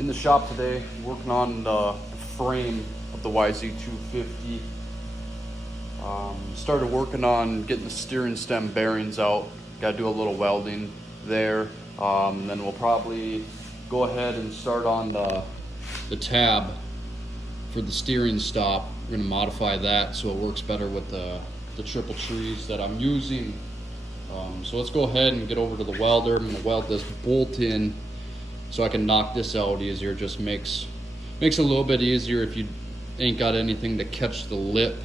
in the shop today working on the frame of the YZ250. Started working on getting the steering stem bearings out. Got to do a little welding there. Then we'll probably go ahead and start on the tab for the steering stop. We're going to modify that so it works better with the triple trees that I'm using. So let's go ahead and get over to the welder. I'm going to weld this bolt in so I can knock this out easier. Just makes it a little bit easier if you ain't got anything to catch the lip.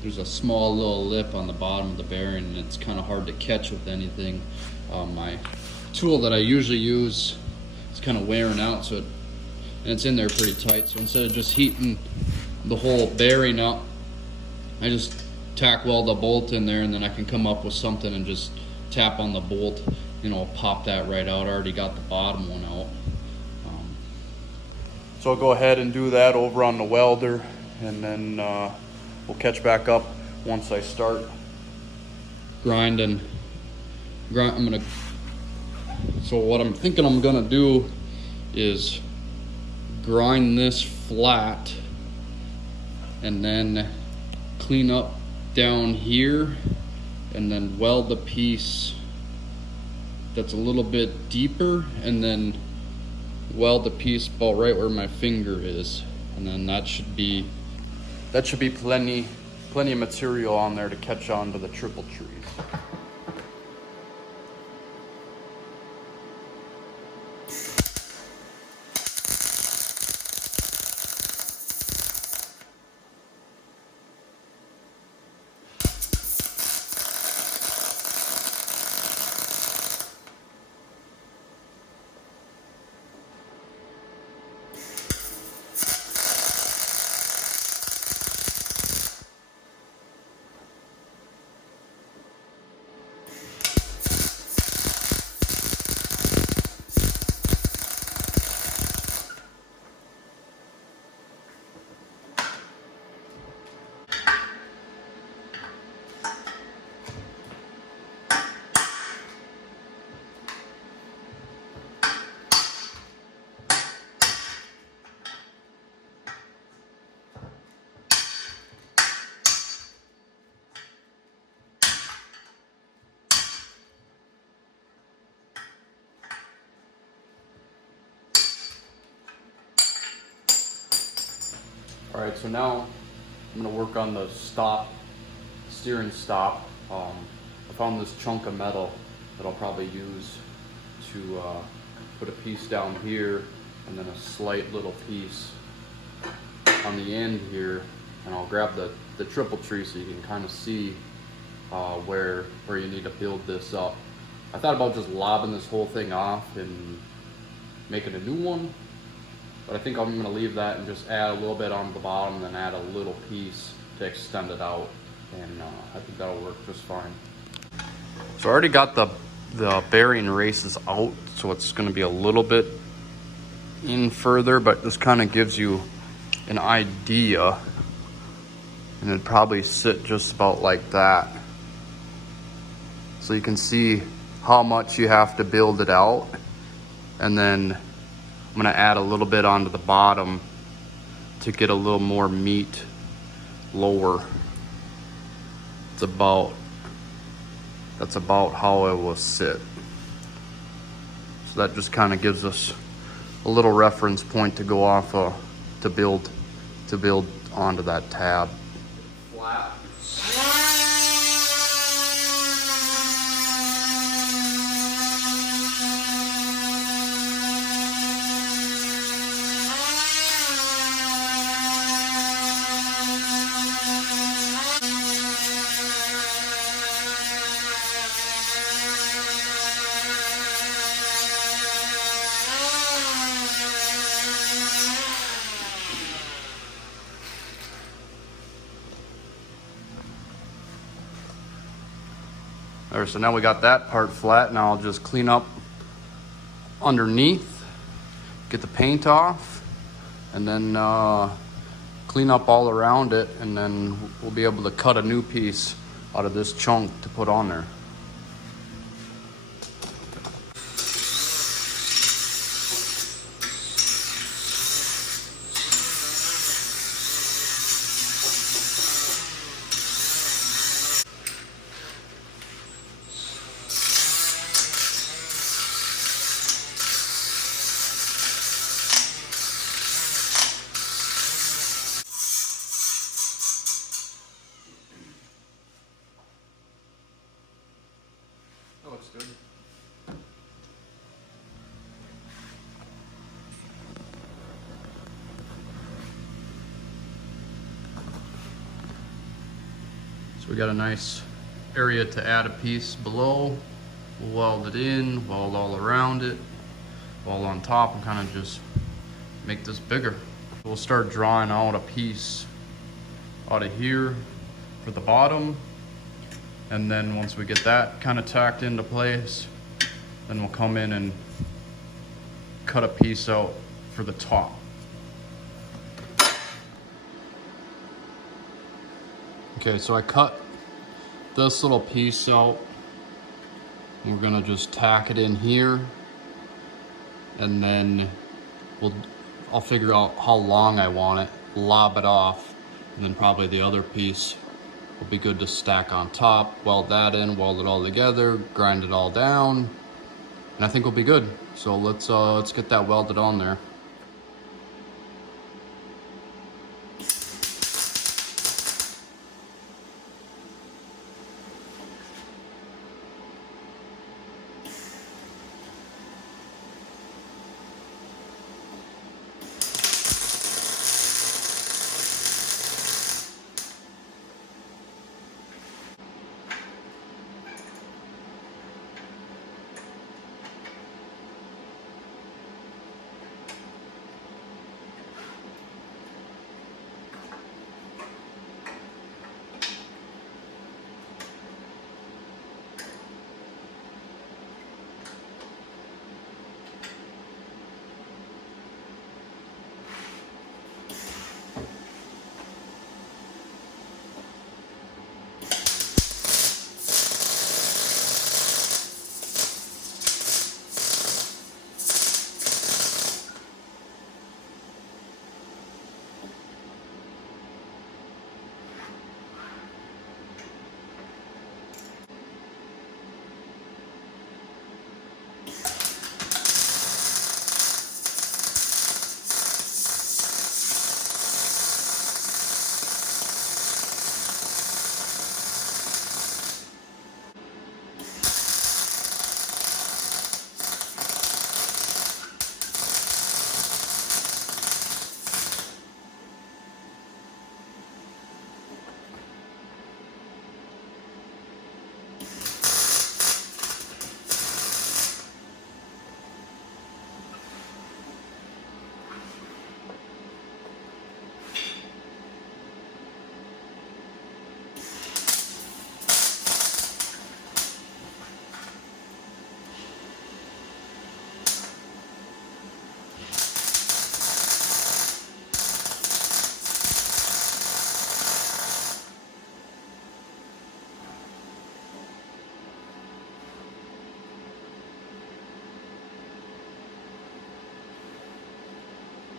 There's a small little lip on the bottom of the bearing and it's kind of hard to catch with anything. My tool that I usually use is kind of wearing out, and it's in there pretty tight. So instead of just heating the whole bearing up, I just tack weld the bolt in there, and then I can come up with something and just tap on the bolt, pop that right out. I already got the bottom one out. So I'll go ahead and do that over on the welder, and then we'll catch back up once I start grinding. So what I'm thinking I'm gonna do is grind this flat and then clean up down here and then weld the piece that's a little bit deeper, and then weld the piece about right where my finger is, and then that should be plenty of material on there to catch on to the triple trees. All right, so now I'm gonna work on the steering stop. I found this chunk of metal that I'll probably use to put a piece down here and then a slight little piece on the end here. And I'll grab the triple tree so you can kind of see where you need to build this up. I thought about just lobbing this whole thing off and making a new one, but I think I'm gonna leave that and just add a little bit on the bottom and then add a little piece to extend it out, and I think that'll work just fine. So I already got the bearing races out, so it's gonna be a little bit in further, but this kind of gives you an idea, and it'd probably sit just about like that. So you can see how much you have to build it out, and then I'm gonna add a little bit onto the bottom to get a little more meat lower. That's about how it will sit. So that just kind of gives us a little reference point to go off to build onto that tab. Flat. There, so now we got that part flat. Now I'll just clean up underneath, get the paint off, and then clean up all around it, and then we'll be able to cut a new piece out of this chunk to put on there. So we got a nice area to add a piece below. We'll weld it in, weld all around it, weld on top, and kind of just make this bigger. We'll start drawing out a piece out of here for the bottom, and then once we get that kind of tacked into place, then we'll come in and cut a piece out for the top. Okay, so I cut this little piece out. We're gonna just tack it in here, and then I'll figure out how long I want it, lob it off, and then probably the other piece will be good to stack on top, weld that in, weld it all together, grind it all down, and I think we'll be good. So let's get that welded on there.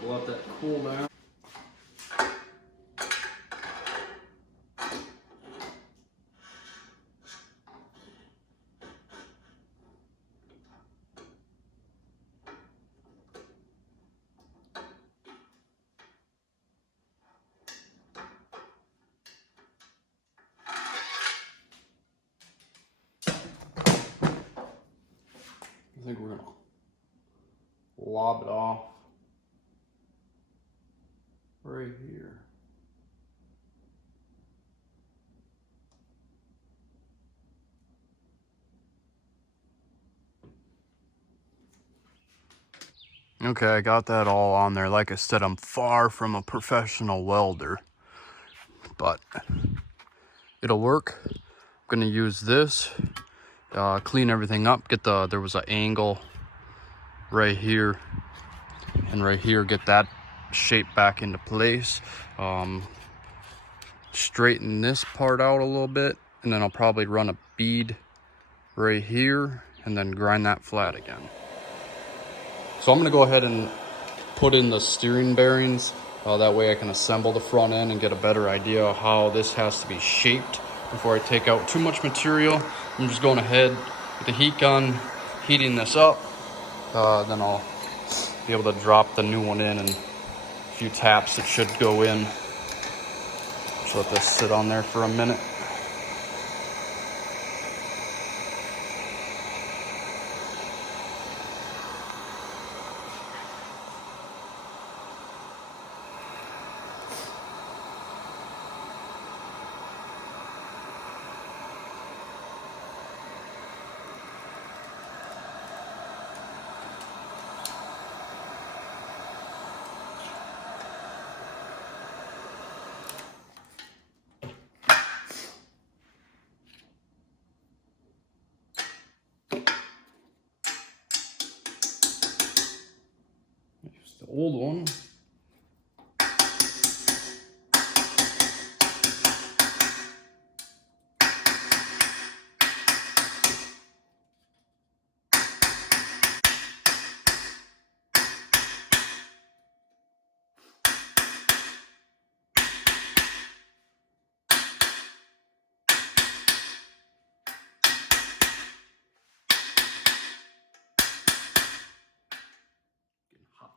We'll let that cool down. I think we're gonna lob it off right here. Okay, I got that all on there. Like I said, I'm far from a professional welder, but it'll work. I'm gonna use this, clean everything up, there was an angle right here and right here, get that shape back into place. Straighten this part out a little bit, and then I'll probably run a bead right here and then grind that flat again. So I'm gonna go ahead and put in the steering bearings. That way I can assemble the front end and get a better idea of how this has to be shaped before I take out too much material. I'm just going ahead with the heat gun, heating this up. Then I'll be able to drop the new one in a few taps. It should go in. Just let this sit on there for a minute. The old one. Getting hot.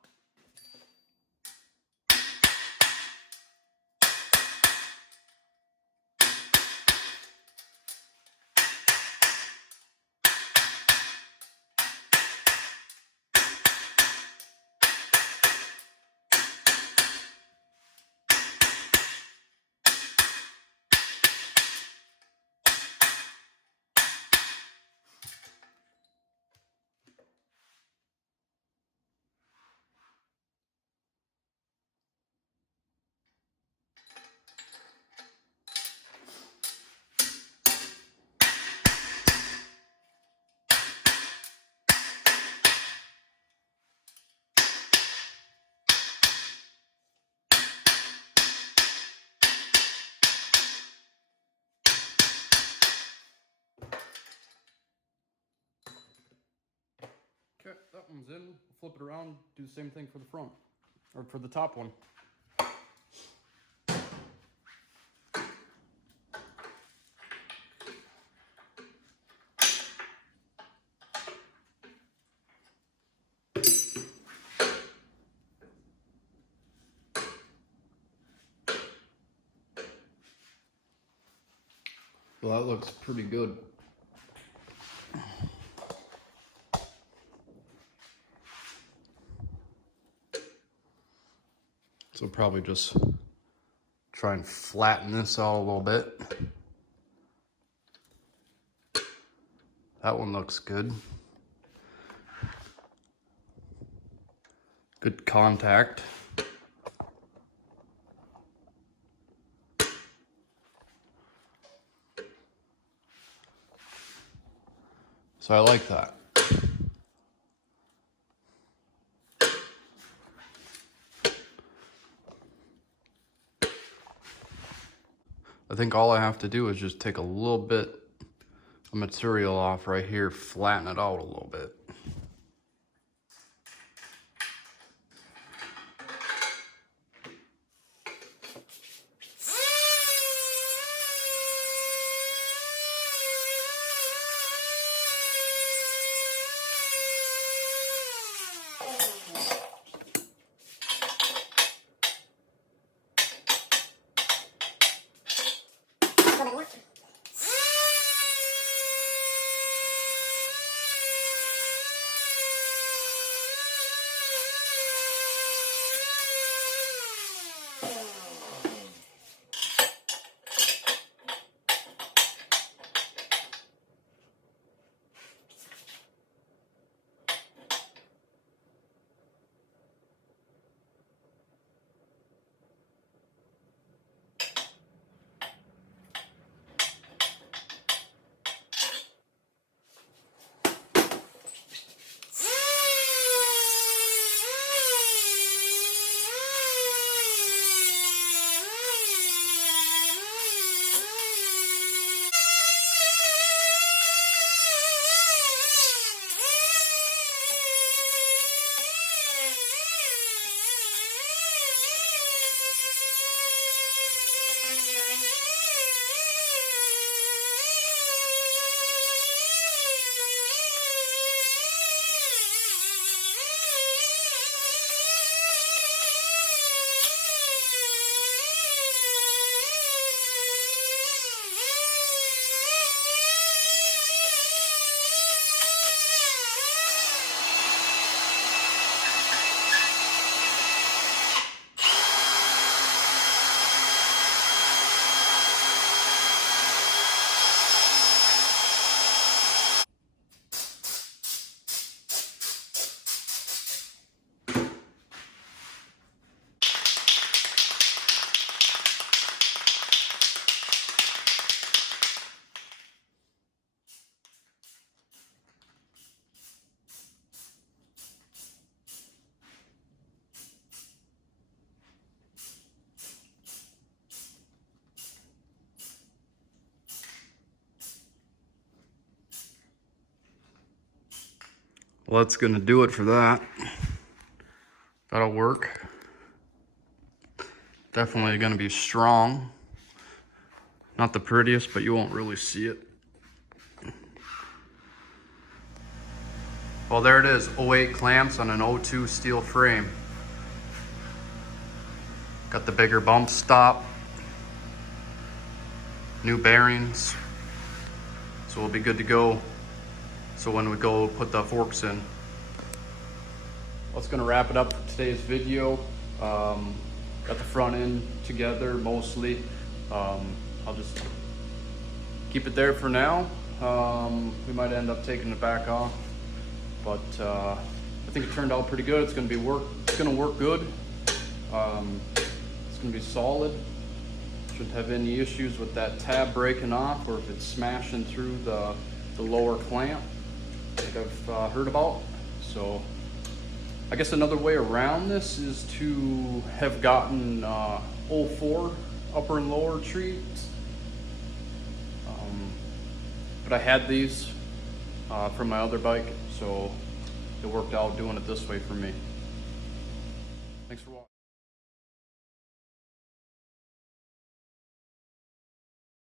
Okay, that one's in. Flip it around, do the same thing for the front, or for the top one. Well, that looks pretty good. So probably just try and flatten this out a little bit. That one looks good. Good contact. So I like that. I think all I have to do is just take a little bit of material off right here, flatten it out a little bit. Well, that's gonna do it for that. That'll work. Definitely gonna be strong. Not the prettiest, but you won't really see it. Well, there it is, 08 clamps on an 02 steel frame. Got the bigger bump stop, new bearings, so we'll be good to go. So when we go put the forks in. That's gonna wrap it up for today's video. Got the front end together mostly. I'll just keep it there for now. We might end up taking it back off, but I think it turned out pretty good. It's gonna work good. It's gonna be solid. Shouldn't have any issues with that tab breaking off or if it's smashing through the lower clamp like I've heard about. So I guess another way around this is to have gotten 04 upper and lower trees. But I had these from my other bike, so it worked out doing it this way for me. Thanks for watching.